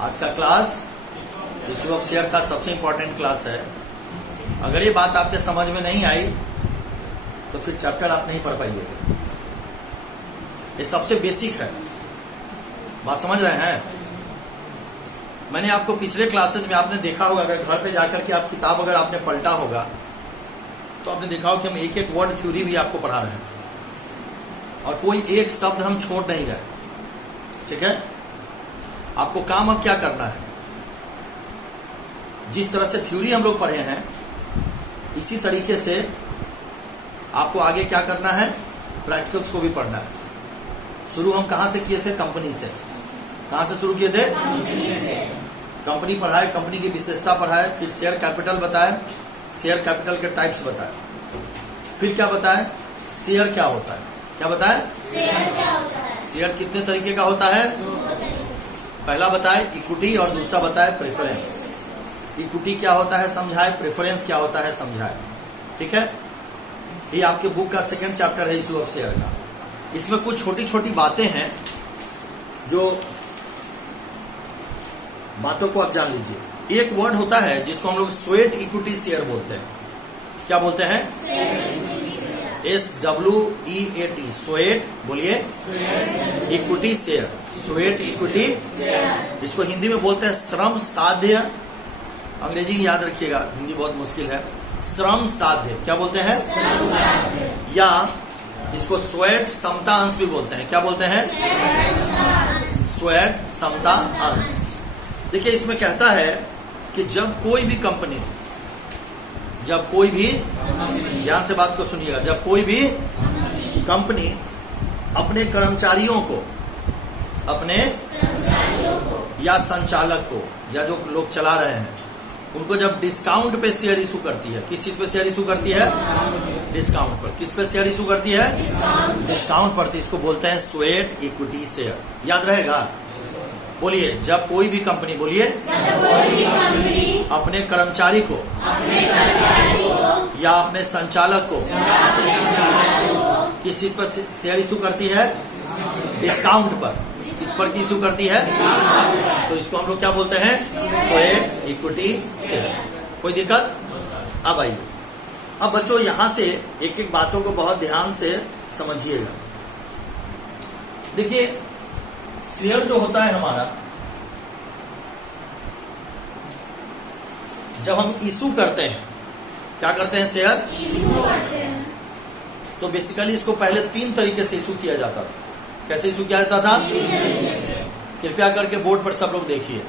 आज का class issue of share का सबसे इंपॉर्टेंट क्लास है। अगर ये बात आपके समझ में नहीं आई तो फिर चैप्टर आप नहीं पढ़ पाइएगा। ये सबसे बेसिक है, बात समझ रहे हैं। मैंने आपको पिछले क्लासेज में आपने देखा होगा, अगर घर पे जाकर के आप किताब अगर आपने पलटा होगा तो आपने देखा होगा कि हम एक एक वर्ड थ्योरी भी आपको पढ़ा रहे हैं और कोई एक शब्द हम छोड़ नहीं रहे। ठीक है, आपको काम अब क्या करना है, जिस तरह से थ्योरी हम लोग पढ़े हैं इसी तरीके से आपको आगे क्या करना है, प्रैक्टिकल्स को भी पढ़ना है। शुरू हम कहां से किए थे, कंपनी से। कहां से शुरू किए थे, कंपनी पढ़ाए, कंपनी की विशेषता पढ़ाए, फिर शेयर कैपिटल बताए, शेयर कैपिटल के टाइप्स बताए, फिर क्या बताए, शेयर क्या होता है। क्या बताए, शेयर क्या होता है। शेयर कितने तरीके का होता है, पहला बताए इक्विटी और दूसरा बताए प्रेफरेंस। इक्विटी क्या होता है समझाए, प्रेफरेंस क्या होता है समझाए। ठीक है, ये आपके बुक का सेकंड चैप्टर है इशू ऑफ शेयर का। इसमें कुछ छोटी छोटी बातें हैं, जो बातों को आप जान लीजिए। एक वर्ड होता है जिसको हम लोग स्वेट इक्विटी शेयर बोलते हैं। क्या बोलते हैं, SWEAT, स्वेट। बोलिए, इक्विटी शेयर, स्वेट इक्विटी। इसको हिंदी में बोलते हैं श्रम साध्य। अंग्रेजी याद रखिएगा, हिंदी बहुत मुश्किल है। श्रम साध्य क्या बोलते हैं, या इसको स्वेट समता अंश भी बोलते हैं। क्या बोलते हैं, स्वेट समता अंश। देखिए, इसमें कहता है कि जब कोई भी कंपनी, ध्यान से बात को सुनिएगा, जब कोई भी कंपनी अपने कर्मचारियों को या संचालक को, या जो लोग चला रहे हैं उनको जब डिस्काउंट पे शेयर इशू करती है, किस चीज पे शेयर इशू करती है, डिस्काउंट पर। किस पे शेयर इशू करती है, डिस्काउंट पर। इसको बोलते हैं स्वेट इक्विटी शेयर। याद रहेगा। बोलिए, जब कोई भी कंपनी, बोलिए, अपने कर्मचारी को या अपने संचालक को किस चीज पर शेयर इशू करती है, डिस्काउंट पर। किस पर की इशू करती है, तो इसको हम लोग क्या बोलते हैं, स्वेट इक्विटी शेयर। कोई दिक्कत। अब आइए, अब बच्चों यहां से एक एक बातों को बहुत ध्यान से समझिएगा। देखिए, शेयर जो होता है हमारा, जब हम इशू करते हैं, क्या करते हैं, शेयर इशू करते हैं, तो बेसिकली इसको पहले 3 तरीके से इशू किया जाता था। कैसे इशू किया जाता था, कृपया करके बोर्ड पर सब लोग देखिए।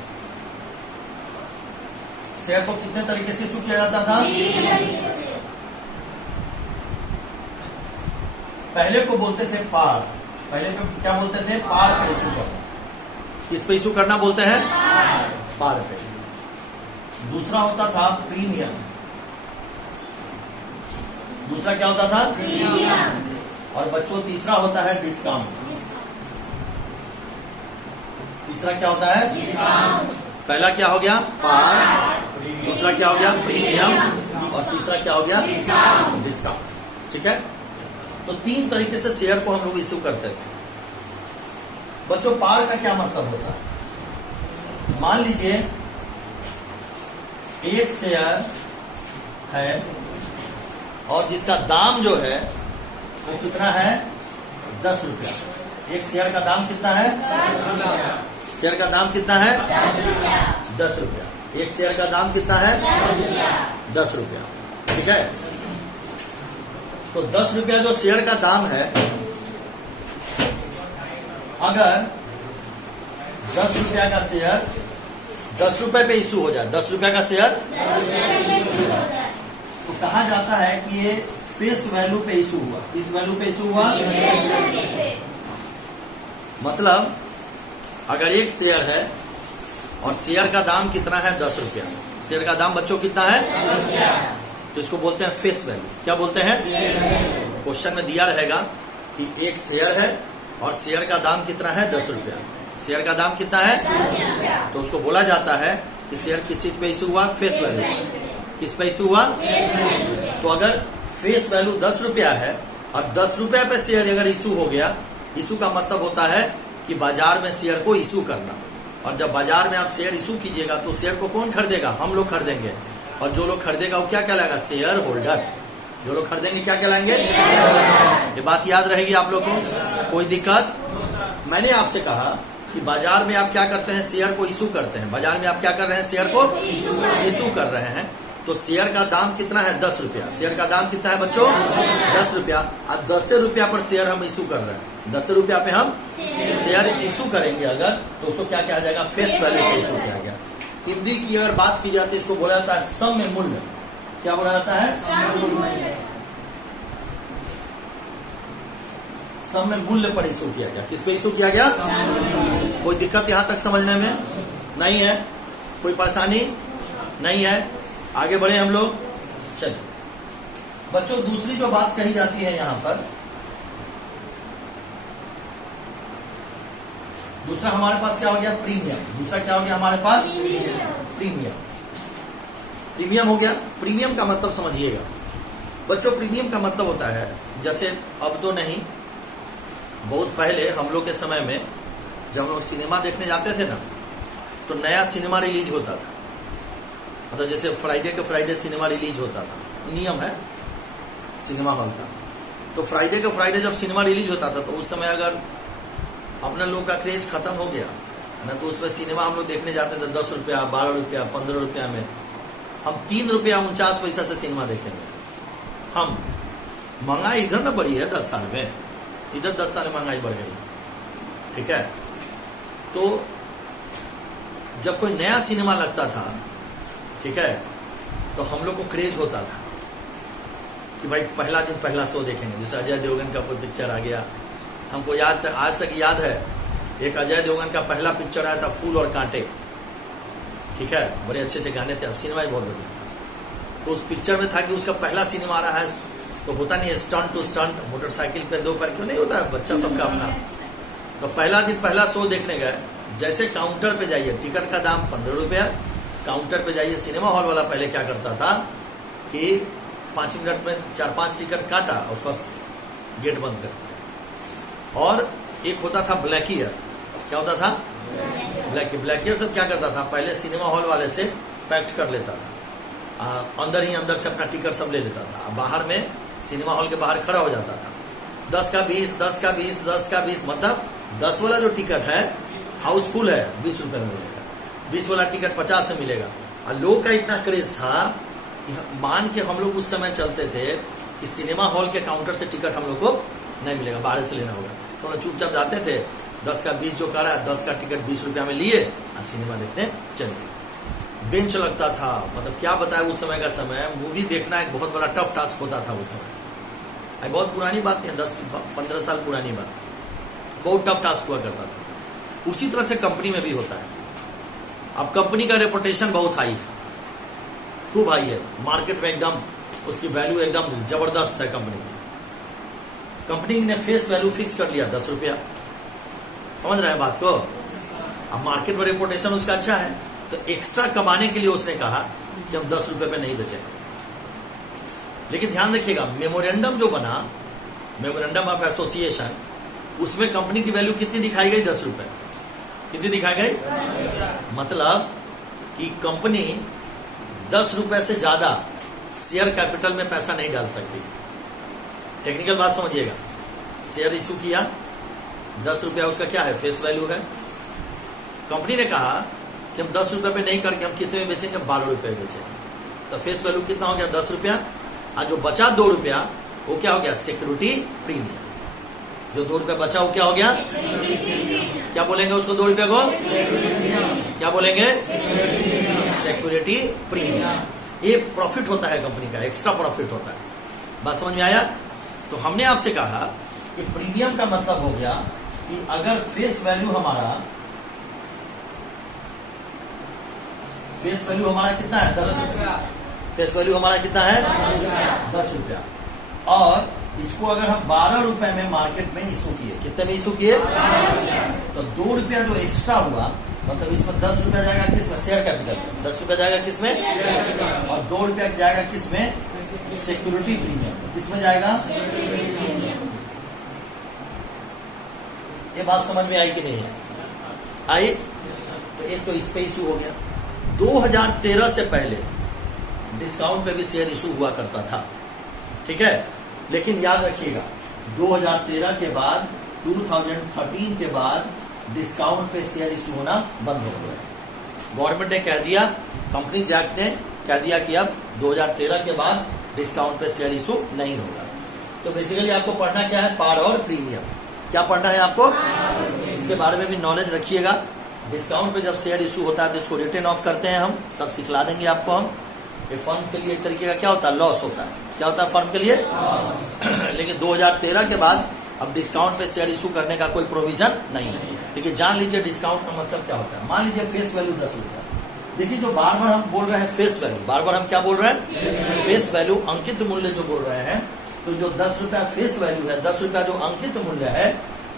शेयर को कितने तरीके से इशू किया जाता था, पहले को बोलते थे पार। पहले पे क्या बोलते थे, पार पे इशू करना। किस पे इशू करना बोलते हैं, पार पे। दूसरा होता था प्रीमियम। दूसरा क्या होता था, प्रीमियम। और बच्चों तीसरा होता है डिस्काउंट। तीसरा क्या होता है, डिस्काउंट। पहला क्या हो गया, पार, दूसरा क्या हो गया, प्रीमियम, और तीसरा क्या हो गया, डिस्काउंट। ठीक है, तो 3 तरीके से शेयर को हम लोग इशू करते थे। बच्चों, पार का क्या मतलब होता है, मान लीजिए एक शेयर है और जिसका दाम जो है वो कितना है, 10 रुपया। एक शेयर का दाम कितना है, 10 रुपया। शेयर का दाम कितना है, 10 रुपया। एक शेयर का दाम कितना है, 10 रुपया। ठीक है, तो 10 रुपया जो शेयर का दाम है, अगर 10 रुपया का शेयर 10 रुपए पे इशू हो जाए, 10 रुपया का शेयर तो कहा जाता है कि ये फेस वैल्यू पे इशू हुआ। किस वैल्यू पे इशू हुआ, मतलब अगर एक शेयर है और शेयर का दाम कितना है, 10 रुपया। शेयर का दाम बच्चों कितना है, 10 रुपया। तो इसको बोलते हैं फेस वैल्यू। क्या बोलते हैं, क्वेश्चन में दिया रहेगा कि एक शेयर है और शेयर का दाम कितना है, 10 रुपया। शेयर का दाम कितना है, 10 रुपया। तो उसको बोला जाता है कि शेयर किस चीज पे इशू हुआ, फेस वैल्यू। किस पे इशू हुआ, तो अगर फेस वैल्यू 10 रुपया है और 10 रुपया पे शेयर अगर इशू हो गया, इशू का मतलब होता है कि बाजार में शेयर को इशू करना। और जब बाजार में आप शेयर इशू कीजिएगा तो शेयर को कौन खरीदेगा? हम लोग खरीदेंगे। और जो लोग खरीदेगा वो क्या कहलाएगा? Share holder. जो लोग खरीदेंगे क्या कहलाएंगे? ये बात याद रहेगी आप लोग को? कोई दिक्कत? मैंने आपसे कहा कि बाजार में आप क्या करते हैं? शेयर को इशू करते हैं। बाजार में आप क्या कर रहे हैं? शेयर को इशू कर रहे हैं। तो शेयर का दाम कितना है? 10 रुपया। शेयर का दाम कितना है बच्चों? 10 रुपया। अब 10 रुपया पर शेयर हम इशू कर रहे हैं। 10 रुपया पे हम शेयर इशू करेंगे अगर, तो उसको क्या कहा जाएगा? फेस वैल्यू पे इशू किया गया। हिंदी की अगर बात की जाती है इसको बोला जाता है सम मूल्य। क्या बोला जाता है? सम मूल्य पर इशू किया गया। किस पे इशू किया गया? कोई दिक्कत यहां तक समझने में नहीं है? कोई परेशानी नहीं है? आगे बढ़े हम लोग। चलिए बच्चों, दूसरी जो बात कही जाती है यहां पर, दूसरा हमारे पास क्या हो गया? प्रीमियम। दूसरा क्या हो गया हमारे पास? प्रीमियम। प्रीमियम हो गया। प्रीमियम का मतलब समझिएगा बच्चों। प्रीमियम का मतलब होता है, जैसे अब तो नहीं, बहुत पहले हम लोग के समय में जब हम लोग सिनेमा देखने जाते थे ना, तो नया सिनेमा रिलीज होता था। मतलब जैसे फ्राइडे के फ्राइडे सिनेमा रिलीज होता था, नियम है सिनेमा हॉल का। तो फ्राइडे के फ्राइडे जब सिनेमा रिलीज होता था तो उस समय अगर अपने लोग का क्रेज खत्म हो गया ना, तो उसमें सिनेमा हम लोग देखने जाते थे 10 रुपया, 12 रुपया, 15 रुपया में। हम 3 रुपया 49 पैसा से सिनेमा देखेंगे। हम महंगाई इधर ना बढ़ी है 10 साल में, इधर 10 साल में महंगाई बढ़ गई। ठीक है, तो जब कोई नया सिनेमा लगता था, ठीक है, तो हम लोग को क्रेज होता था कि भाई पहला दिन पहला शो देखेंगे। जैसे अजय देवगन का कोई पिक्चर आ गया, हमको याद, आज तक याद है, एक अजय देवगन का पहला पिक्चर आया था फूल और कांटे। ठीक है, बड़े अच्छे अच्छे गाने थे, अब सिनेमा ही बहुत बढ़िया था। तो उस पिक्चर में था कि उसका पहला सिनेमा आ रहा है, तो होता नहीं है स्टंट टू स्टंट, मोटरसाइकिल पे 2 पैर, क्यों नहीं होता है बच्चा सबका अपना। तो पहला दिन पहला शो देखने गए। जैसे काउंटर पे जाइए, टिकट का दाम 15 रुपया। काउंटर पे जाइए, सिनेमा हॉल वाला पहले क्या करता था कि 5 मिनट में 4-5 टिकट काटा और बस गेट बंद कर दिया। और एक होता था ब्लैक ईयर। क्या होता था? ब्लैक ईयर सब क्या करता था, पहले सिनेमा हॉल वाले से पैक्ट कर लेता था, अंदर ही अंदर से अपना टिकट सब ले लेता था। बाहर में सिनेमा हॉल के बाहर खड़ा हो जाता था, 10 का 20, 10 का 20, 10 का 20, मतलब 10 वाला जो टिकट है हाउसफुल है 20 रुपए में मिलेगा, 20 वाला टिकट 50 में मिलेगा। और लोग का इतना क्रेज था कि मान के हम लोग उस समय चलते थे कि सिनेमा हॉल के काउंटर से टिकट हम लोग को नहीं मिलेगा, बाहर से लेना होगा। तो हम चुपचाप जाते थे, 10 का 20 जो करा, 10 का टिकट 20 रुपया में लिए और सिनेमा देखने चले गए। बेंच लगता था, मतलब क्या बताए उस समय का समय, मूवी देखना एक बहुत बड़ा टफ टास्क होता था उस समय। बहुत पुरानी बात है, 10-15 साल पुरानी बात, बहुत टफ टास्क हुआ करता था। उसी तरह से कंपनी में भी होता है। अब कंपनी का रेपुटेशन बहुत हाई है, खूब हाई है, मार्केट में एकदम उसकी वैल्यू एकदम जबरदस्त है कंपनी की। कंपनी ने फेस वैल्यू फिक्स कर लिया 10 रुपया, समझ रहे हैं बात को। अब मार्केट में रेपुटेशन उसका अच्छा है, तो एक्स्ट्रा कमाने के लिए उसने कहा कि हम 10 रुपए पे नहीं बेचेंगे। लेकिन ध्यान रखिएगा, मेमोरेंडम जो बना, मेमोरेंडम ऑफ एसोसिएशन, उसमें कंपनी की वैल्यू कितनी दिखाई गई? 10 रुपए। कितनी दिखाई गई? मतलब कि कंपनी 10 रुपए से ज्यादा शेयर कैपिटल में पैसा नहीं डाल सकती। टेक्निकल बात समझिएगा, शेयर इशू किया, 10 रुपया उसका क्या है? फेस वैल्यू है। कंपनी ने कहा कि हम 10 रुपए पे नहीं करके हम कितने में बेचेंगे? 12 रुपए बेचेंगे। तो फेस वैल्यू कितना हो गया? 10 रुपया। और जो बचा 2 रुपया वो क्या हो गया? Security premium. जो 2 रुपया बचा वो क्या हो गया? क्या बोलेंगे उसको? 2 रुपये को क्या बोलेंगे? Security premium. ये प्रॉफिट होता है कंपनी का, एक्स्ट्रा प्रॉफिट होता है। बात समझ में आया? तो हमने आपसे कहा कि प्रीमियम का मतलब हो गया कि अगर फेस वैल्यू हमारा कितना है? 10 रुपया। फेस वैल्यू हमारा कितना है? 10 रुपया। और इसको अगर हम 12 रुपए में मार्केट में इशू किए, कितने में इशू किए? तो 2 रुपया जो एक्स्ट्रा हुआ, मतलब इसमें 10 रुपया जाएगा किसमें? Share capital. 10 रुपया जाएगा किसमें? और 2 रुपया जाएगा किसमें? Security premium. किसमें जाएगा? ये बात समझ में आई कि नहीं है? आई? एक तो इस पे इशू हो गया। 2013 से पहले डिस्काउंट पे भी शेयर इशू हुआ करता था, ठीक है। लेकिन याद रखिएगा 2013 के बाद 2013 के बाद डिस्काउंट पे शेयर इशू होना बंद हो गया। गवर्नमेंट ने कह दिया, कंपनीज एक्ट ने कह दिया कि अब 2013 के बाद डिस्काउंट पे शेयर इशू नहीं होगा। तो बेसिकली आपको पढ़ना क्या है, पार और प्रीमियम। क्या पढ़ना है आपको, इसके बारे में भी नॉलेज रखिएगा। डिस्काउंट पे जब शेयर इशू होता है तो इसको रिटर्न ऑफ करते हैं, हम सब सिखला देंगे आपको। हम ये फर्म के लिए एक तरीके का क्या होता है, लॉस होता है। क्या होता है फर्म के लिए, लेकिन 2013 के बाद अब डिस्काउंट पे शेयर इशू करने का कोई प्रोविजन नहीं है। देखिए जान लीजिए डिस्काउंट का मतलब क्या होता है। मान लीजिए फेस वैल्यू 10 रुपया। देखिए जो बार बार हम बोल रहे हैं फेस वैल्यू, बार बार हम क्या बोल रहे हैं, फेस वैल्यू, अंकित मूल्य जो बोल रहे हैं। तो जो 10 रुपया फेस वैल्यू है, 10 रुपया जो अंकित मूल्य है,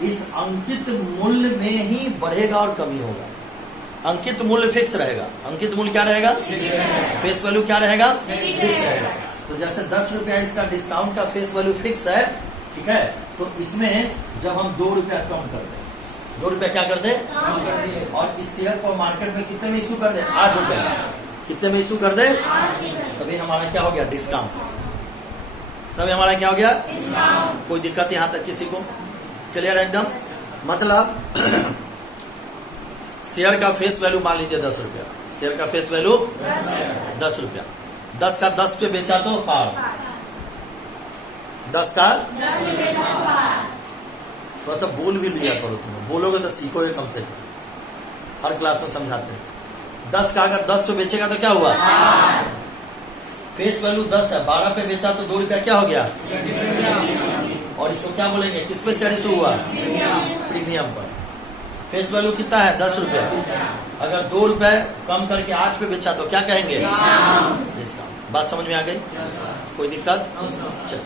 इस अंकित मूल्य में ही बढ़ेगा और कमी होगा। अंकित मूल्य फिक्स रहेगा। अंकित मूल्य क्या रहेगा, फेस वैल्यू क्या रहेगा, फिक्स रहेगा। तो जैसे 10 रुपया इसका डिस्काउंट का फेस वैल्यू फिक्स है, ठीक है। तो इसमें जब हम 2 रुपया कम कर दें, 2 रुपया क्या कर दे, और इस शेयर को मार्केट में कितने में इशू कर दे, 8 रुपया, कितने में इशू कर दे, तभी हमारा क्या हो गया, डिस्काउंट। तभी हमारा क्या हो गया, कोई दिक्कत यहाँ तक किसी को, क्लियर है एकदम। मतलब शेयर का फेस वैल्यू मान लीजिए 10 रुपया, शेयर का फेस वैल्यू 10 रुपया, 10 का 10 पे बेचा तो पार, 10 का थोड़ा सा बोल भी लिया करो, तुम बोलोगे तो सीखोगे कम से कम। हर क्लास में समझाते हैं। 10 का अगर 10 पे बेचेगा तो क्या हुआ, फेस वैल्यू 10 है, 12 पे बेचा तो 2 रुपया क्या हो गया, और इसको क्या बोलेंगे, किस पे शेयर इशू हुआ, प्रीमियम पर। फेस वैल्यू कितना है, 10 रुपया, अगर 2 रुपए कम करके 8 पे बेचा तो क्या कहेंगे, डिस्काउंट। बात समझ में आ गई, कोई दिक्कत, चलो।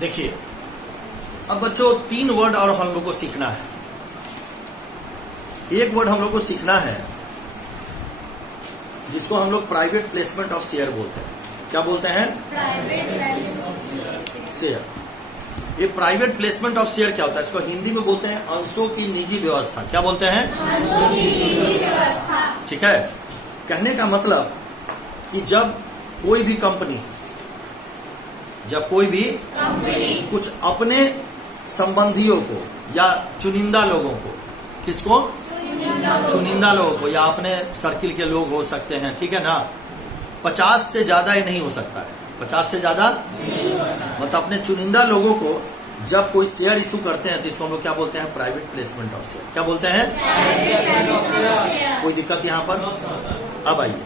देखिए अब बच्चों 3 वर्ड और हम लोग को सीखना है। एक वर्ड हम लोग को सीखना है जिसको हम लोग प्राइवेट प्लेसमेंट ऑफ शेयर बोलते हैं। क्या बोलते हैं, शेयर। ये प्राइवेट प्लेसमेंट ऑफ शेयर क्या होता है, इसको हिंदी में बोलते हैं अंशों की निजी व्यवस्था। क्या बोलते हैं, अंशों की निजी व्यवस्था, ठीक है। कहने का मतलब कि जब कोई भी कंपनी कुछ अपने संबंधियों को या चुनिंदा लोगों को, किसको, चुनिंदा लोगों को, या अपने सर्किल के लोग हो सकते हैं, ठीक है ना। 50 से ज्यादा ही नहीं हो सकता है, 50 से ज्यादा मतलब अपने चुनिंदा लोगों को जब कोई शेयर इशू करते हैं तो इसको हम लोग क्या बोलते हैं, प्राइवेट प्लेसमेंट ऑफ शेयर। क्या बोलते हैं, कोई दिक्कत यहाँ पर। अब आइए,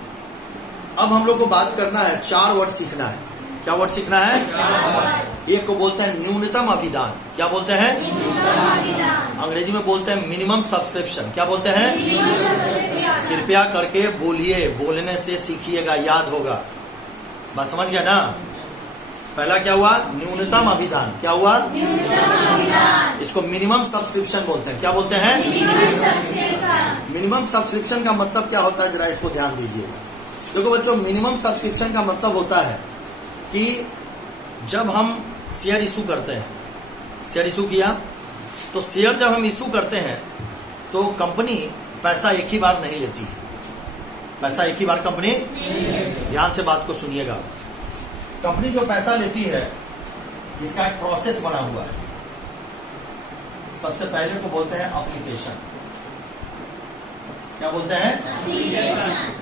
अब हम लोग को बात करना है, 4 वर्ड सीखना है। क्या वर्ड सीखना है, एक को बोलते हैं न्यूनतम अभिदान। क्या बोलते हैं, अंग्रेजी में बोलते हैं मिनिमम सब्सक्रिप्शन। क्या बोलते हैं, कृपया करके बोलिए, बोलने से सीखिएगा, याद होगा। बात समझ गया ना। पहला क्या हुआ, न्यूनतम अभिदान। क्या हुआ, इसको मिनिमम सब्सक्रिप्शन बोलते हैं। क्या बोलते हैं, मिनिमम सब्सक्रिप्शन का मतलब क्या होता है, जरा इसको ध्यान दीजिएगा। देखो बच्चों, मिनिमम सब्सक्रिप्शन का मतलब होता है कि जब हम शेयर इशू करते हैं, शेयर इशू किया तो शेयर जब हम इशू करते हैं तो कंपनी पैसा एक ही बार नहीं लेती है। पैसा एक ही बार कंपनी, ध्यान से बात को सुनिएगा, कंपनी जो पैसा लेती है इसका एक प्रोसेस बना हुआ है। सबसे पहले को बोलते हैं एप्लीकेशन। क्या बोलते हैं,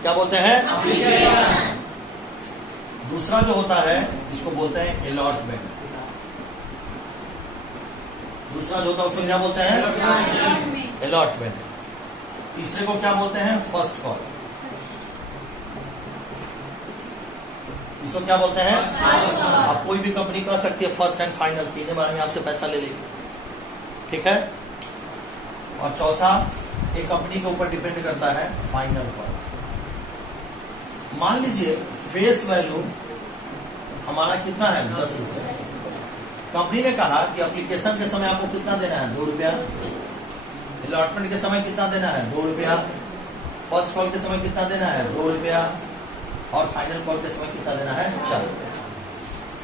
क्या बोलते हैं, दूसरा जो होता है इसको बोलते हैं अलॉटमेंट। दूसरा जो होता है उसको क्या बोलते हैं, अलॉटमेंट। तीसरे को क्या बोलते हैं, फर्स्ट कॉल। इसको क्या बोलते हैं, आप कोई भी कंपनी कह सकती है फर्स्ट एंड फाइनल, 3 बार में आपसे पैसा ले लेगी, ठीक है। और चौथा एक कंपनी के ऊपर डिपेंड करता है फाइनल कॉल। मान लीजिए फेस वैल्यू हमारा कितना है, 10 रुपये। कंपनी ने कहा कि एप्लीकेशन के समय आपको कितना देना है, 2 रुपया। अलॉटमेंट के समय कितना देना है, 2 रुपया। फर्स्ट कॉल के समय कितना देना है, 2 रुपया। और फाइनल कॉल के समय कितना देना है, 4 रुपया।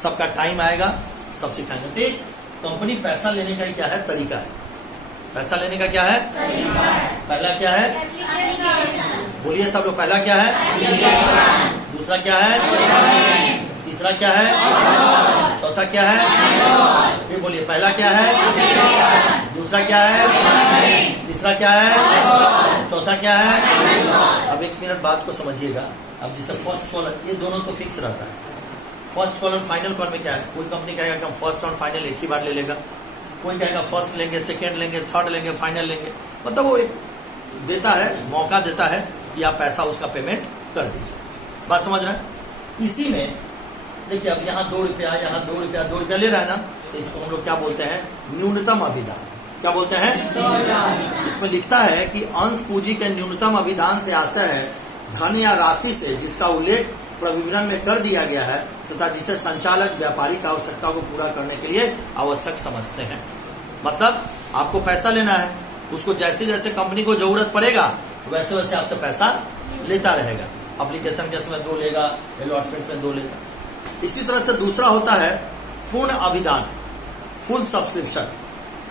सबका टाइम आएगा, सब सिखाएंगे। तो कंपनी पैसा लेने का क्या है, तरीका है। पैसा लेने का क्या है, पहला क्या है, बोलिए सब लोग, पहला क्या है, दूसरा क्या है, तीसरा क्या है, चौथा क्या है, फिर बोलिए पहला क्या है, दूसरा क्या है, तीसरा क्या है, चौथा क्या है। अब 1 मिनट बात को समझिएगा। अब जैसे फर्स्ट कॉलम, ये दोनों तो फिक्स रहता है। फर्स्ट कॉलम फाइनल कॉलम में क्या है, कोई कंपनी कहेगा कि हम फर्स्ट और फाइनल एक ही बार ले लेगा, कोई कहेगा फर्स्ट लेंगे, सेकेंड लेंगे, थर्ड लेंगे, फाइनल लेंगे। मतलब वो एक देता है, मौका देता है कि आप पैसा उसका पेमेंट कर दीजिए। बात समझ रहे हैं। इसी में देखिए, अब यहाँ 2 रुपया, यहाँ 2 रुपया, 2 रुपया ले रहा है ना, तो इसको हम लोग क्या बोलते हैं, न्यूनतम अभिदान। क्या बोलते हैं, इसमें लिखता है कि अंश पूंजी के न्यूनतम अभिदान से आशय है धन या राशि से जिसका उल्लेख प्रविवरण में कर दिया गया है तथा जिसे संचालक व्यापारिक आवश्यकताओं को पूरा करने के लिए आवश्यक समझते हैं। मतलब आपको पैसा लेना है, उसको जैसे जैसे कंपनी को जरूरत पड़ेगा वैसे वैसे आपसे पैसा लेता रहेगा। एप्लीकेशन के समय 2 लेगा, अलॉटमेंट में 2 लेगा। इसी तरह से दूसरा होता है पूर्ण अभिदान, फुल सब्सक्रिप्शन।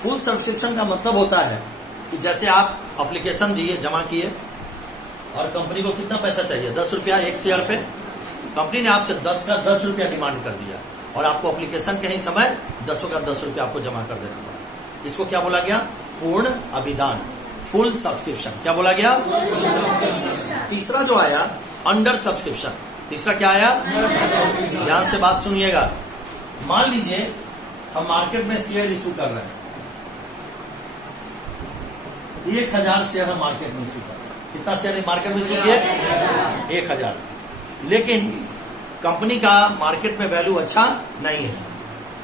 फुल सब्सक्रिप्शन का मतलब होता है कि जैसे आप एप्लीकेशन दिए, जमा किए, और कंपनी को कितना पैसा चाहिए, 10 रुपया 1 शेयर पे। कंपनी ने आपसे 10 का 10 रुपया डिमांड कर दिया और आपको एप्लीकेशन के ही समय 10 का 10 रुपया आपको जमा कर देना पड़ा। इसको क्या बोला गया, पूर्ण अभिदान, फुल सब्सक्रिप्शन। क्या बोला गया। तीसरा जो आया अंडर सब्सक्रिप्शन। तीसरा क्या आया, ध्यान से बात सुनिएगा। मान लीजिए हम मार्केट में शेयर इशू कर रहे हैं, 1000 शेयर हम मार्केट में इशू कर रहे हैं। कितना शेयर मार्केट में इशू किए, 1000। लेकिन कंपनी का मार्केट में वैल्यू अच्छा नहीं है।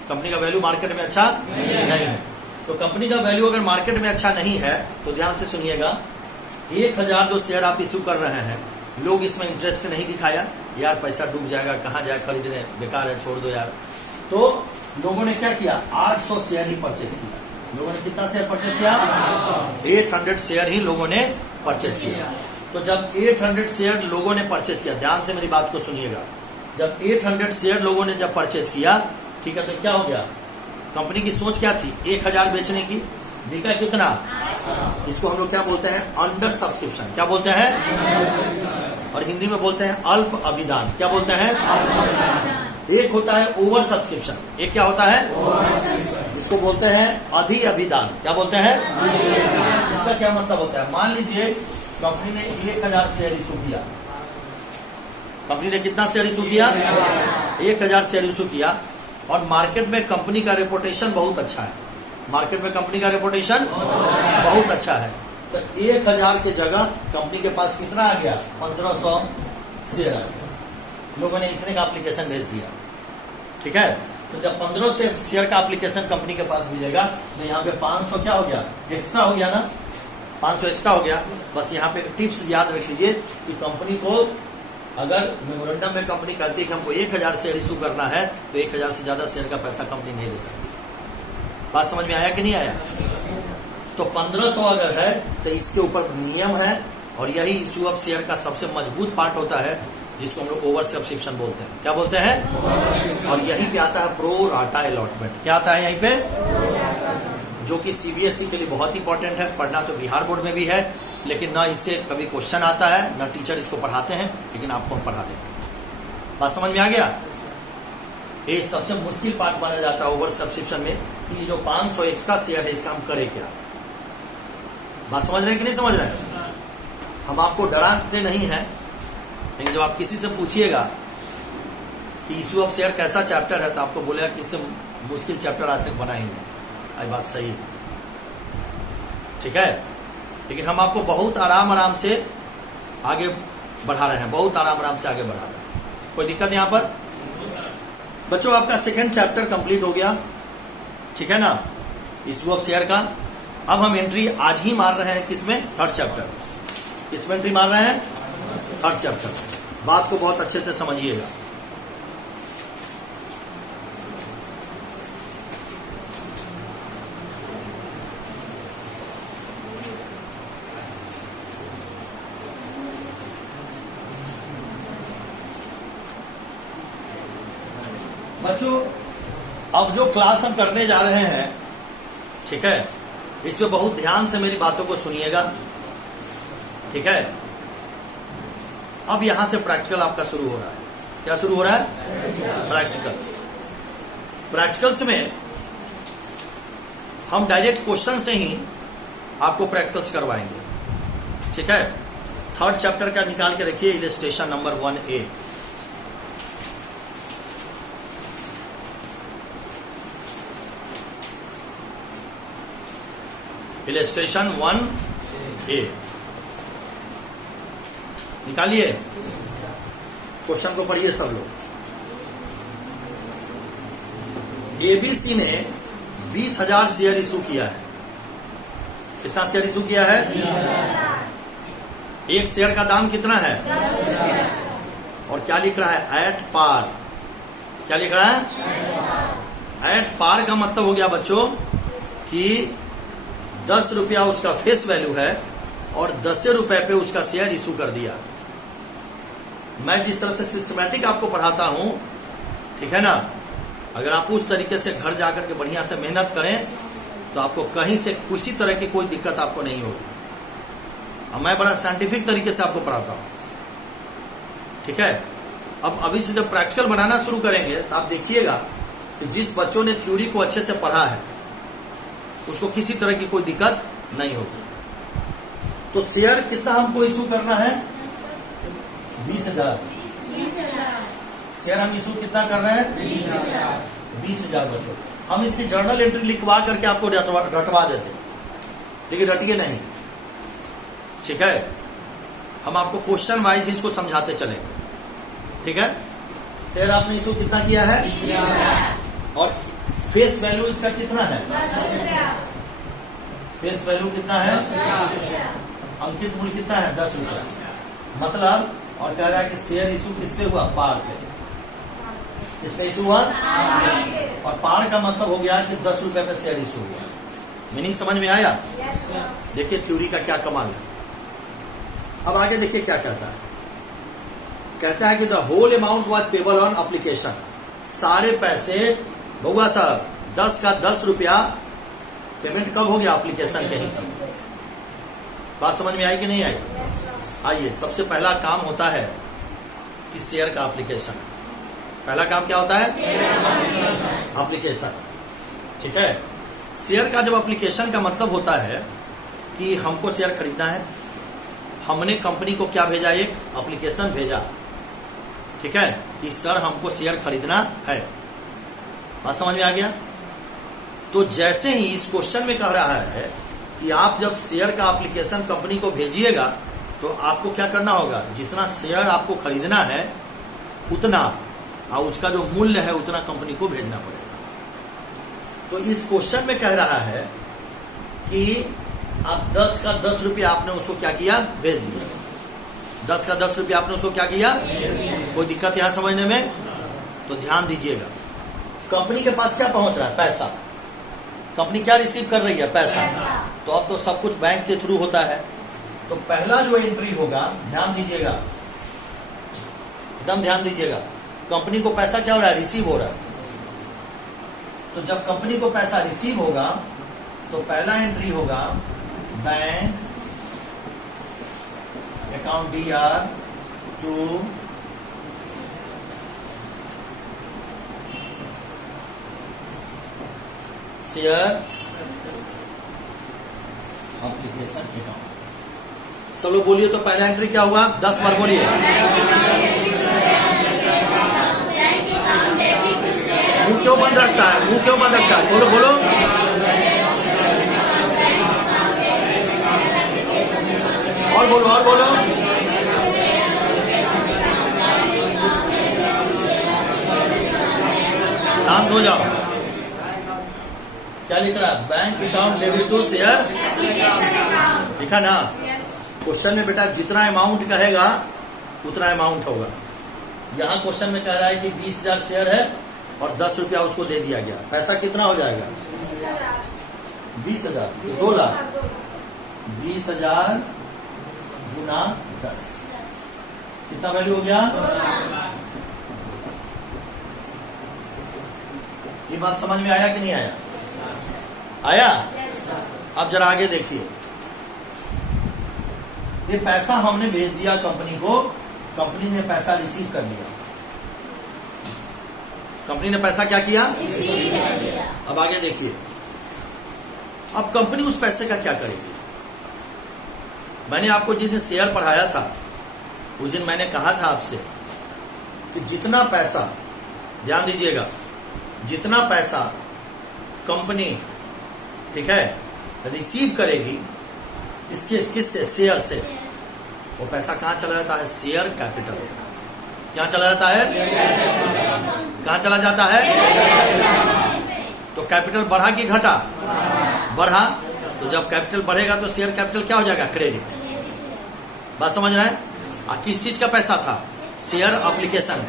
कंपनी का वैल्यू मार्केट में अच्छा नहीं है। तो कंपनी का वैल्यू अगर मार्केट में अच्छा नहीं है तो ध्यान से सुनिएगा, 1000 जो शेयर आप इशू कर रहे हैं, लोग इसमें इंटरेस्ट नहीं दिखाया, यार पैसा डूब जाएगा, कहाँ जाए खरीदने, बेकार है, छोड़ दो यार। तो लोगों ने क्या किया, 800 शेयर ही परचेज किया। लोगों ने कितना शेयर परचेज किया, 800 शेयर ही लोगों ने परचेज किया। तो जब 800 शेयर लोगों ने परचेज किया, ध्यान से मेरी बात को सुनिएगा, जब 800 शेयर लोगों ने जब परचेज किया, ठीक है, तो क्या हो गया, कंपनी की सोच क्या थी, 1000 बेचने की, बिका कितना, इसको हम लोग क्या बोलते हैं, अंडर सब्सक्रिप्शन। क्या बोलते हैं, और हिंदी में बोलते हैं अल्प अभिदान। क्या बोलते हैं, एक होता है ओवर सब्सक्रिप्शन, एक क्या होता है, इसको बोलते हैं अधि अभिदान। क्या बोलते हैं, इसका क्या मतलब होता है, मान लीजिए कंपनी ने 1000 शेयर इशू किया। कंपनी ने कितना शेयर इशू किया, 1000 शेयर इशू किया, और मार्केट में कंपनी का रेपुटेशन बहुत अच्छा है। मार्केट में कंपनी का रेपुटेशन बहुत अच्छा है। तो 1000 के जगह कंपनी के पास कितना आ गया, 1500 शेयर आ गया। लोगों ने इतने का एप्लीकेशन भेज दिया, ठीक है। तो जब 1500 शेयर का एप्लीकेशन कंपनी के पास मिलेगा तो यहाँ पे 500 क्या हो गया, एक्स्ट्रा हो गया ना, 500 एक्स्ट्रा हो गया। बस यहाँ पे टिप्स याद रख लीजिए कि कंपनी को अगर मेमोरेंडम में कंपनी कहती है कि हमको 1000 शेयर इशू करना है तो 1000 से ज्यादा शेयर का पैसा कंपनी नहीं दे सकती। बात समझ में आया कि नहीं आया। तो 1500 अगर है तो इसके ऊपर नियम है, और यही इशू ऑफ शेयर का सबसे मजबूत पार्ट होता है, जिसको हम लोग ओवर सब्सक्रिप्शन बोलते हैं। क्या बोलते हैं, और यहीं पे आता है प्रो राटा अलॉटमेंट। क्या आता है यहीं पे, जो कि सीबीएसई के लिए बहुत इंपॉर्टेंट है। पढ़ना तो बिहार बोर्ड में भी है, लेकिन ना इससे कभी क्वेश्चन आता है, ना टीचर इसको पढ़ाते हैं, लेकिन आपको हम पढ़ा देंगे। बात समझ में आ गया। ये सबसे मुश्किल पार्ट माना जाता है ओवर सब्सक्रिप्शन में, कि जो 500 एक्स्ट्रा शेयर है इसका हम करें क्या। बात समझ रहे हैं कि नहीं समझ रहे हैं। हम आपको डराते नहीं हैं, लेकिन जब आप किसी से पूछिएगा कि इशू ऑफ शेयर कैसा चैप्टर है, तो आपको बोलेगा कि इससे मुश्किल चैप्टर आज तक बना ही नहीं। आई बात सही है, ठीक है। लेकिन हम आपको बहुत आराम से आगे बढ़ा रहे हैं, बहुत आराम से आगे बढ़ा रहे हैं। कोई दिक्कत यहाँ पर बच्चों। आपका सेकेंड चैप्टर कंप्लीट हो गया, ठीक है ना, इशू ऑफ शेयर का। अब हम एंट्री आज ही मार रहे हैं किसमें, थर्ड चैप्टर। किसमें एंट्री मार रहे हैं, थर्ड चैप्टर। बात को बहुत अच्छे से समझिएगा। बच्चों, अब जो क्लास हम करने जा रहे हैं, ठीक है, इसमें बहुत ध्यान से मेरी बातों को सुनिएगा, ठीक है। अब यहां से प्रैक्टिकल आपका शुरू हो रहा है। क्या शुरू हो रहा है? प्रैक्टिकल्स। प्रैक्टिकल्स में हम डायरेक्ट क्वेश्चन से ही आपको प्रैक्टिकल्स करवाएंगे, ठीक है। 3rd चैप्टर का निकाल के रखिए, illustration number 1A। Illustration 1A निकालिए। क्वेश्चन को पढ़िए सब लोग। ABC ने 20,000 शेयर इशू किया है। कितना शेयर इशू किया है? 1 शेयर का दाम कितना है? और क्या लिख रहा है? At par. क्या लिख रहा है? एट पार का मतलब हो गया बच्चों कि 10 रुपया उसका फेस वैल्यू है और 10 रुपए पे उसका शेयर इशू कर दिया। मैं जिस तरह से सिस्टमैटिक आपको पढ़ाता हूं, ठीक है ना, अगर आप उस तरीके से घर जाकर के बढ़िया से मेहनत करें तो आपको कहीं से किसी तरह की कोई दिक्कत आपको नहीं होगी। अब मैं बड़ा साइंटिफिक तरीके से आपको पढ़ाता हूं, ठीक है। अब अभी से जब प्रैक्टिकल बनाना शुरू करेंगे तो आप देखिएगा कि जिस बच्चों ने थ्योरी को अच्छे से पढ़ा है उसको किसी तरह की कोई दिक्कत नहीं होगी। तो शेयर कितना हमको इशू करना है? 20,000 शेयर हम इशू कितना कर रहे हैं? 20,000 बच्चों। हम इसकी जर्नल एंट्री लिखवा करके आपको रटवा देते, लेकिन रटिए नहीं, ठीक है। हम आपको क्वेश्चन वाइज इसको समझाते चलेंगे, ठीक है। शेयर आपने इशू कितना किया है? और फेस वैल्यू इसका कितना है? फेस वैल्यू कितना है? अंकित मूल्य कितना है? 10 रुपया। मतलब, और कह रहा है कि शेयर इशू किस पे हुआ? पार पे। किस पे इशू हुआ? और पार का मतलब हो गया कि 10 रुपए पे शेयर इशू हुआ। मीनिंग समझ में आया? देखिए थ्योरी का क्या कमाल है। अब आगे देखिए क्या कहता है। कहता है कि the whole amount was payable on application. सारे पैसे बउआ साहब 10 का 10 रुपया पेमेंट कब हो गया? एप्लीकेशन के हिसाब। बात समझ में आई कि नहीं आई? आइए, सबसे पहला काम होता है कि शेयर का एप्लीकेशन। पहला काम क्या होता है? एप्लीकेशन, ठीक है। शेयर का जब एप्लीकेशन का मतलब होता है कि हमको शेयर खरीदना है, हमने कंपनी को क्या भेजा? एक एप्लीकेशन भेजा, ठीक है, कि सर हमको शेयर खरीदना है। बात समझ में आ गया? तो जैसे ही इस क्वेश्चन में कह रहा है कि आप जब शेयर का एप्लीकेशन कंपनी को भेजिएगा तो आपको क्या करना होगा? जितना शेयर आपको खरीदना है उतना, और उसका जो मूल्य है उतना कंपनी को भेजना पड़ेगा। तो इस क्वेश्चन में कह रहा है कि आप 10 का 10 रुपया आपने उसको क्या किया? भेज दिया। 10 का 10 रुपया आपने उसको क्या किया? कोई दिक्कत यहां समझने में? तो ध्यान दीजिएगा। कंपनी के पास क्या पहुंच रहा है? पैसा। कंपनी क्या रिसीव कर रही है? पैसा। तो अब तो सब कुछ बैंक के थ्रू होता है। तो पहला जो एंट्री होगा, ध्यान दीजिएगा, एकदम ध्यान दीजिएगा, कंपनी को पैसा क्या हो रहा है? रिसीव हो रहा है। तो जब कंपनी को पैसा रिसीव होगा तो पहला एंट्री होगा bank account DR to share application account. सब लोग बोलिए तो पहला एंट्री क्या हुआ? 10 बार बोलिए। मुंह क्यों बंद रखता है? मुंह क्यों बंद रखता है? बोलो बोलो। और बोलो, और बोलो। शांत हो जाओ। क्या लिख रहा है? Bank account debit to share. लिखा ना क्वेश्चन में बेटा? जितना अमाउंट कहेगा उतना अमाउंट होगा। यहाँ क्वेश्चन में कह रहा है कि 20,000 शेयर है और 10 रुपया उसको दे दिया गया, पैसा कितना हो जाएगा? 20,000, 2 लाख। 20,000 गुना 10 कितना वैल्यू हो गया? ये बात समझ में आया कि नहीं आया? आया? अब जरा आगे देखिए, ये पैसा हमने भेज दिया कंपनी को, कंपनी ने पैसा रिसीव कर लिया। कंपनी ने पैसा क्या किया? रिसीव कर लिया। अब आगे देखिए, अब कंपनी उस पैसे का क्या करेगी? मैंने आपको जिस दिन शेयर पढ़ाया था उस दिन मैंने कहा था आपसे कि जितना पैसा, ध्यान दीजिएगा, जितना पैसा कंपनी, ठीक है, रिसीव करेगी किससे? शेयर से, वो पैसा कहाँ चला जाता है? Share capital. क्या चला जाता है? कहाँ चला जाता है? तो कैपिटल बढ़ा कि घटा? बढ़ा। तो जब कैपिटल बढ़ेगा तो शेयर कैपिटल क्या हो जाएगा? क्रेडिट। बात समझ रहे हैं? किस चीज का पैसा था? Share application.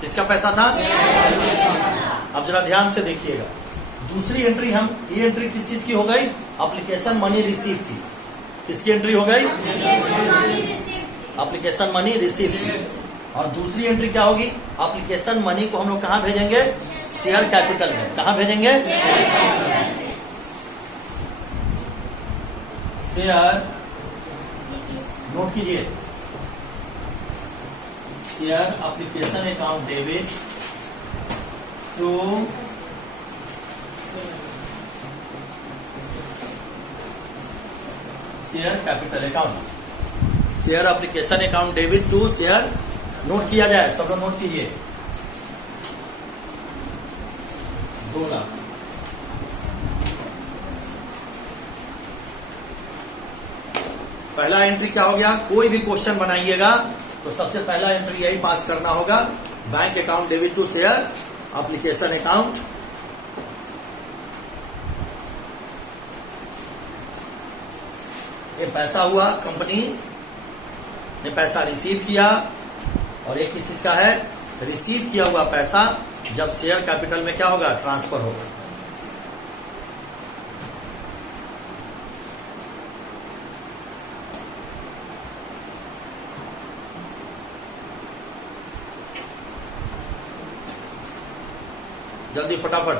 किसका पैसा था? अब जरा ध्यान से देखिएगा, दूसरी एंट्री हम, ये एंट्री किस चीज की हो गई? एप्लीकेशन मनी रिसीव की। किसकी एंट्री हो गई? एप्लीकेशन मनी रिसीव की। और दूसरी एंट्री क्या होगी? एप्लीकेशन मनी को हम लोग कहाँ भेजेंगे? शेयर कैपिटल में। कहाँ भेजेंगे? शेयर, नोट कीजिए, share application account debit to share capital account. Share application account debit to share, note किया जाए, सब लोग नोट कीजिए, 2 लाख। पहला एंट्री क्या हो गया? कोई भी क्वेश्चन बनाइएगा तो सबसे पहला एंट्री यही पास करना होगा, bank account debit to share application account. ये पैसा हुआ, कंपनी ने पैसा रिसीव किया, और एक किस चीज का है? रिसीव किया हुआ पैसा जब शेयर कैपिटल में क्या होगा? ट्रांसफर होगा। जल्दी फटाफट।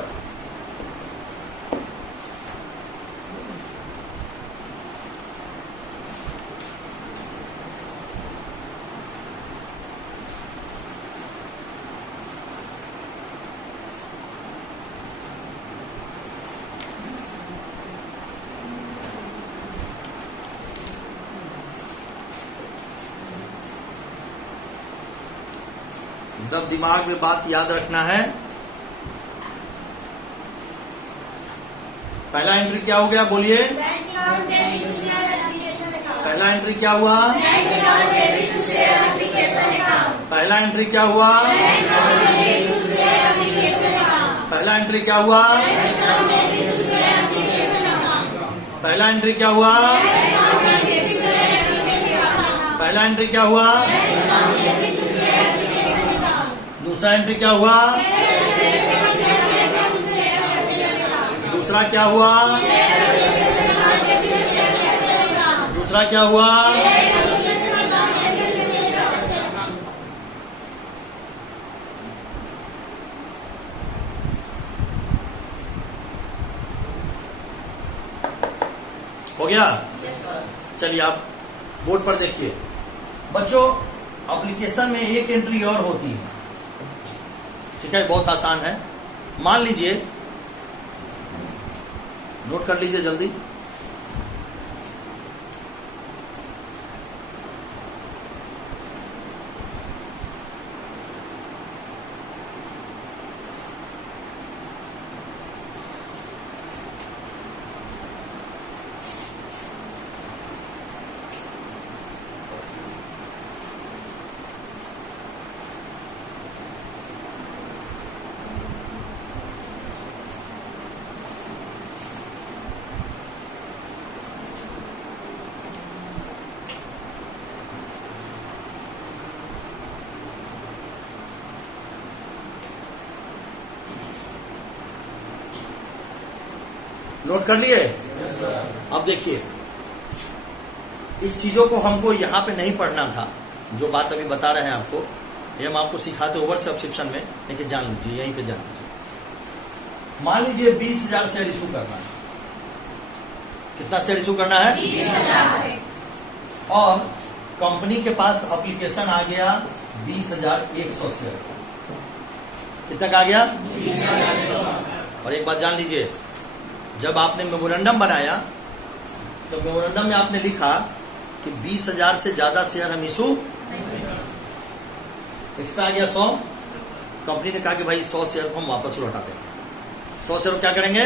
जब दिमाग में बात याद रखना है, पहला एंट्री क्या हो गया? बोलिए। पहला एंट्री क्या हुआ? पहला एंट्री क्या हुआ? पहला एंट्री क्या हुआ? पहला एंट्री क्या हुआ? पहला एंट्री क्या हुआ? दूसरा एंट्री क्या हुआ? दूसरा क्या हुआ? दूसरा क्या हुआ? हो गया? चलिए आप बोर्ड पर देखिए बच्चों, एप्लीकेशन में एक एंट्री और होती है, ठीक है, बहुत आसान है। मान लीजिए, नोट कर लीजिए जल्दी, नोट कर लिए? अब देखिए, इस चीजों को हमको यहाँ पे नहीं पढ़ना था, जो बात अभी बता रहे हैं आपको, ये हम आपको सिखाते ओवर सब्सक्रिप्शन में, लेकिन जान लीजिए, यहीं पे जान लीजिए। मान लीजिए 20,000 शेयर इशू करना है। कितना शेयर इशू करना है? 20,000। और कंपनी के पास एप्लीकेशन आ गया 20,100 शेयर। कितना का आ गया? 20,000। और एक बात जान लीजिए, जब आपने मेमोरेंडम बनाया तो मेमोरेंडम में आपने लिखा कि 20,000 से ज्यादा शेयर हम इशू, एक्स्ट्रा आ गया 100। कंपनी ने कहा कि भाई 100 शेयर को हम वापस लौटा देंगे। 100 शेयर को क्या करेंगे?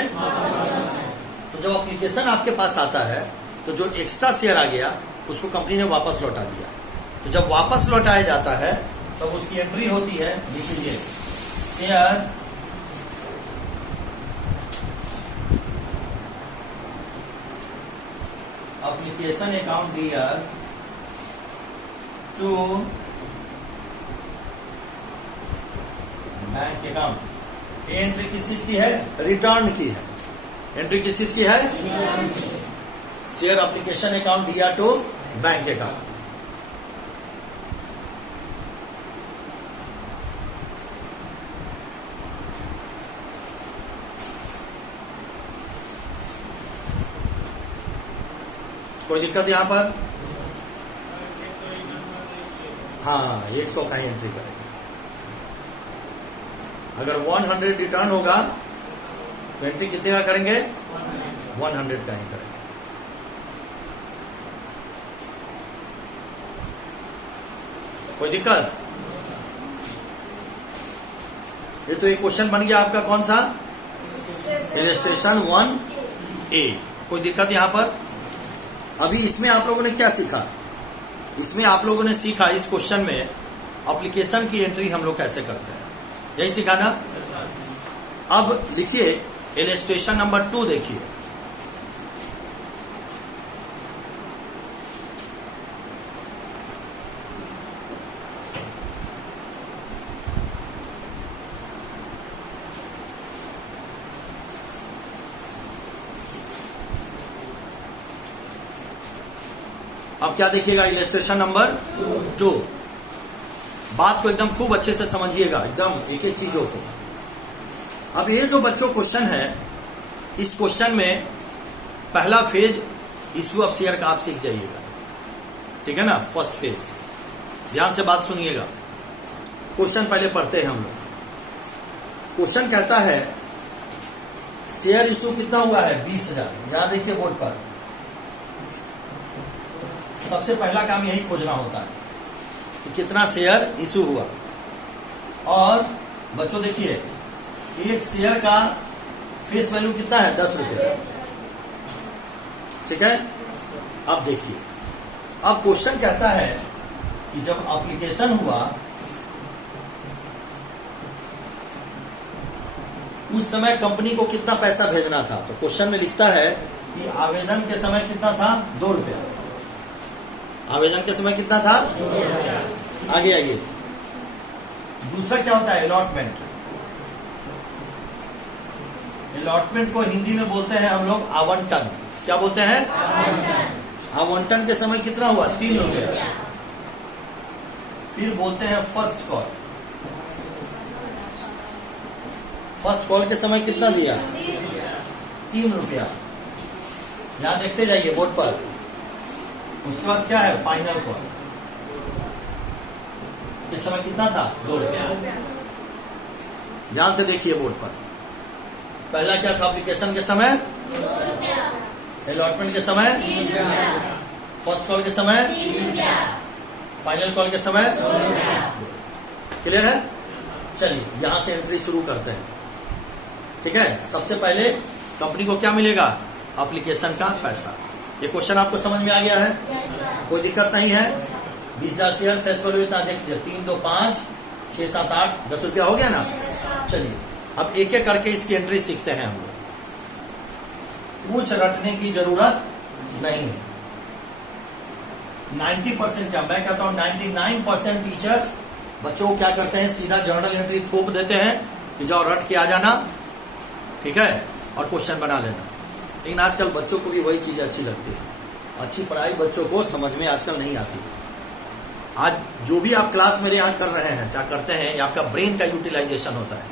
तो जब एप्लीकेशन आपके पास आता है तो जो एक्स्ट्रा शेयर आ गया उसको कंपनी ने वापस लौटा दिया। तो जब वापस लौटाया जाता है तब उसकी एंट्री होती है, देखिए, share application account dear to bank account. ये एंट्री किस चीज की है? रिटर्न की है। एंट्री किस चीज की है? शेयर एप्लीकेशन अकाउंट दिया टू बैंक अकाउंट। कोई दिक्कत यहां पर? हाँ, 100 का ही एंट्री करेंगे। अगर 100 रिटर्न होगा तो एंट्री कितने का करेंगे? 100 का ही करेंगे। कोई दिक्कत? ये तो एक क्वेश्चन बन गया आपका, कौन सा? Illustration 1A। कोई दिक्कत यहां पर? अभी इसमें आप लोगों ने क्या सीखा? इसमें आप लोगों ने सीखा, इस क्वेश्चन में एप्लीकेशन की एंट्री हम लोग कैसे करते हैं, यही सीखा ना? अब लिखिए इलस्ट्रेशन नंबर 2, देखिए। अब क्या देखिएगा? Illustration number 2। बात को एकदम खूब अच्छे से समझिएगा, एकदम एक एक चीजों को। अब ये जो बच्चों क्वेश्चन है, इस क्वेश्चन में पहला फेज इशू ऑफ शेयर का आप सीख जाइएगा, ठीक है ना? First phase. ध्यान से बात सुनिएगा। क्वेश्चन पहले पढ़ते हैं हम लोग। क्वेश्चन कहता है शेयर इशू कितना हुआ है? 20,000। यहां देखिए बोर्ड पर। सबसे पहला काम यही खोजना होता है कि कितना शेयर इशू हुआ। और बच्चों देखिए, एक शेयर का फेस वैल्यू कितना है? 10 रुपये, ठीक है? अब देखिए, अब क्वेश्चन कहता है कि जब एप्लीकेशन हुआ उस समय कंपनी को कितना पैसा भेजना था। तो क्वेश्चन में लिखता है कि आवेदन के समय कितना था? 2 रुपया। आवेदन के समय कितना था? आगे आइए। दूसरा क्या होता है? अलॉटमेंट। अलॉटमेंट को हिंदी में बोलते हैं हम लोग आवंटन। क्या बोलते हैं? आवंटन के समय कितना हुआ? 3 रुपया। फिर बोलते हैं फर्स्ट कॉल। फर्स्ट कॉल के समय कितना दिया? 3 रुपया। यहां देखते जाइए बोर्ड पर। उसके बाद क्या है? फाइनल कॉल के समय कितना था? 2 रुपया। ध्यान से देखिए बोर्ड पर। पहला क्या था? एप्लीकेशन के समय 2 रुपया। अलॉटमेंट के समय 3 रुपया। फर्स्ट कॉल के समय 3 रुपया। फाइनल कॉल के समय 2 रुपया। क्लियर है? चलिए यहां से एंट्री शुरू करते हैं, ठीक है? सबसे पहले कंपनी को क्या मिलेगा? एप्लीकेशन का पैसा। ये क्वेश्चन आपको समझ में आ गया है? कोई दिक्कत नहीं है? 20,000 शेयर, फेस वैल्यू इतना देख लीजिए, 3, 2, 5, 6, 7, 8, 10 रुपया हो गया ना? चलिए अब एक एक करके इसकी एंट्री सीखते हैं हम लोग। कुछ रटने की जरूरत नहीं है। 90% क्या, मैं कहता हूं 99% टीचर बच्चों को क्या करते हैं? सीधा जर्नल एंट्री थोप देते हैं कि जाओ रट के आ जाना, ठीक है? और क्वेश्चन बना लेना। लेकिन आजकल बच्चों को भी वही चीज अच्छी लगती है। अच्छी पढ़ाई बच्चों को समझ में आजकल नहीं आती। आज जो भी आप क्लास मेरे यहाँ कर रहे हैं, चाहे करते हैं, ये आपका ब्रेन का यूटिलाइजेशन होता है।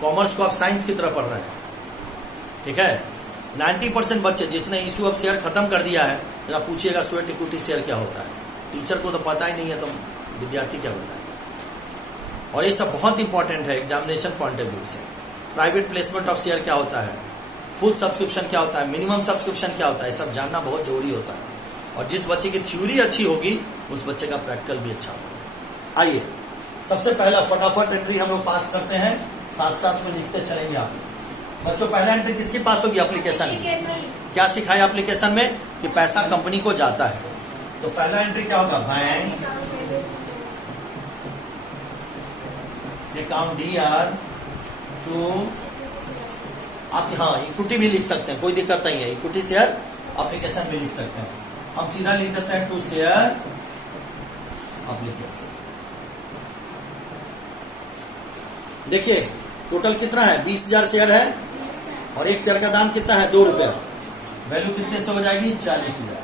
कॉमर्स को आप साइंस की तरह पढ़ रहे हैं, ठीक है। 90% बच्चे जिसने इशू ऑफ शेयर खत्म कर दिया है, जरा पूछिएगा स्वेट इक्विटी शेयर क्या होता है। टीचर को तो पता ही नहीं है, तो विद्यार्थी क्या बताए। और ये सब बहुत इंपॉर्टेंट है एग्जामिनेशन पॉइंट ऑफ व्यू से। प्राइवेट प्लेसमेंट ऑफ शेयर क्या होता है, फुल सब्सक्रिप्शन क्या होता है, मिनिमम सब्सक्रिप्शन क्या होता है, ये सब जानना बहुत जरूरी होता है। और जिस बच्चे की थ्योरी अच्छी होगी उस बच्चे का प्रैक्टिकल भी अच्छा होगा। आइए सबसे पहला फटाफट एंट्री हम लोग पास करते हैं, साथ साथ में लिखते चलेंगे। आप बच्चों पहला एंट्री किसकी पास होगी? एप्लीकेशन में। क्या सिखाया एप्लीकेशन में? कि पैसा कंपनी को जाता है। तो पहला एंट्री क्या होगा? बैंक अकाउंट DR टू, आप हाँ इक्विटी भी लिख सकते हैं, कोई दिक्कत नहीं है। इक्विटी शेयर एप्लीकेशन भी लिख सकते हैं। हम सीधा लिख देते हैं टू शेयर एप्लीकेशन। देखिए टोटल कितना है? 20,000 शेयर है और एक शेयर का दाम कितना है? 2 रुपया। वैल्यू कितने से हो जाएगी? 40,000।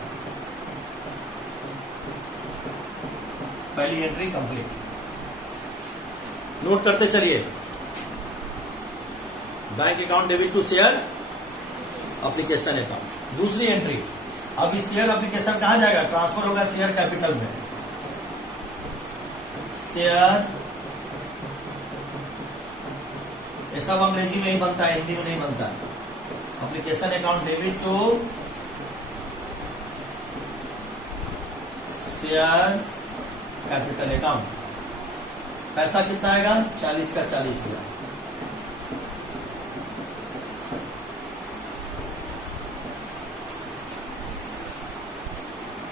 पहली एंट्री कंप्लीट। नोट करते चलिए। Bank account debit to share application account. दूसरी एंट्री, अब इस शेयर एप्लीकेशन कहां जाएगा? ट्रांसफर होगा शेयर कैपिटल में। शेयर, ये सब अंग्रेजी में ही बनता है, हिंदी में नहीं बनता है। Application account debit to share capital account. पैसा कितना आएगा? 40 का 40,000।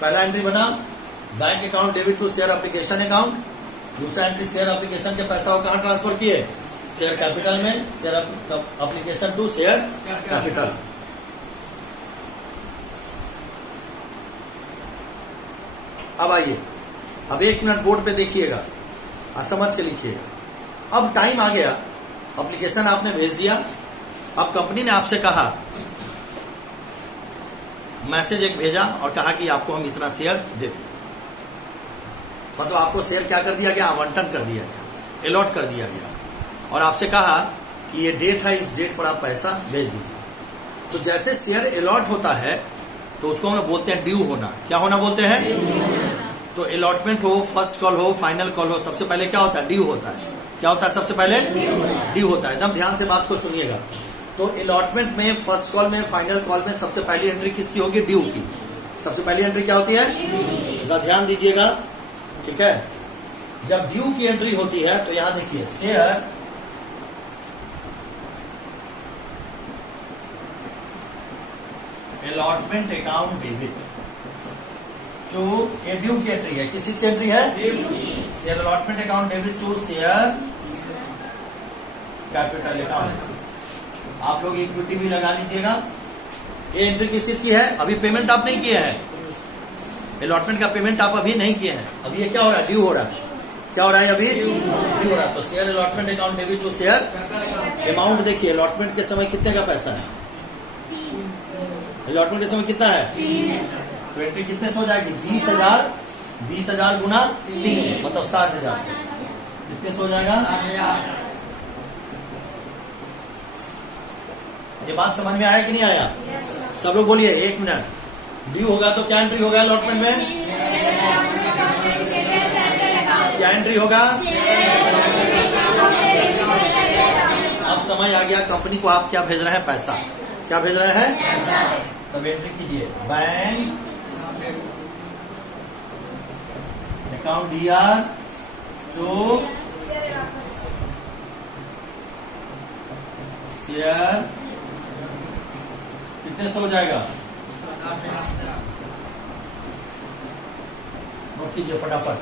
पहला एंट्री बना bank account debit to share application account. दूसरा एंट्री शेयर एप्लीकेशन के पैसा को कहां ट्रांसफर किए? शेयर कैपिटल में। Share application to share capital. अब आइए, अब 1 मिनट बोर्ड पे देखिएगा और समझ के लिखिएगा। अब टाइम आ गया, एप्लीकेशन आपने भेज दिया। अब कंपनी ने आपसे कहा, मैसेज एक भेजा और कहा कि आपको हम इतना शेयर दे दें। मतलब आपको शेयर क्या कर दिया गया? आवंटन कर दिया गया, अलॉट कर दिया गया। और आपसे कहा कि ये डेट है, इस डेट पर आप पैसा भेज दीजिए। तो जैसे शेयर अलॉट होता है तो उसको हम बोलते हैं ड्यू होना। क्या होना बोलते हैं? तो अलॉटमेंट हो, फर्स्ट कॉल हो, फाइनल कॉल हो, सबसे पहले क्या होता है? ड्यू होता है। क्या होता है? सबसे पहले ड्यू होता है। एकदम ध्यान से बात को सुनिएगा। तो अलॉटमेंट में, फर्स्ट कॉल में, फाइनल कॉल में सबसे पहली एंट्री किसकी होगी? ड्यू की। सबसे पहली एंट्री क्या होती है? जरा ध्यान दीजिएगा, ठीक है। जब ड्यू की एंट्री होती है तो यहां देखिए, share allotment account debit to, ये ड्यू की एंट्री है। किस चीज की एंट्री है? Share allotment account debit to share capital account. आप लोग इक्विटी भी लगा लीजिएगा। ये एंट्री किस चीज की है? अभी पेमेंट आप नहीं किए हैं, अलॉटमेंट का पेमेंट आप अभी नहीं किए हैं। अभी ये क्या हो रहा है? ड्यू हो रहा है। क्या हो रहा है? अभी ड्यू हो रहा है। तो share allotment account debit to share amount. देखिए अलॉटमेंट के समय कितने का पैसा है? अलॉटमेंट के समय कितना है? तो एंट्री कितने से हो जाएगी? 20,000। 20,000 गुना 3 मतलब 60,000 से। कितने से हो जाएगा? ये बात समझ में आया कि नहीं आया? सब लोग बोलिए 1 मिनट। ड्यू होगा तो क्या एंट्री होगा अलॉटमेंट में? क्या एंट्री होगा? अब समय आ गया, कंपनी को आप क्या भेज रहे हैं? पैसा। क्या भेज रहे हैं? तब एंट्री कीजिए, bank account DR to share. कितने से हो जाएगा? नोट कीजिए फटाफट।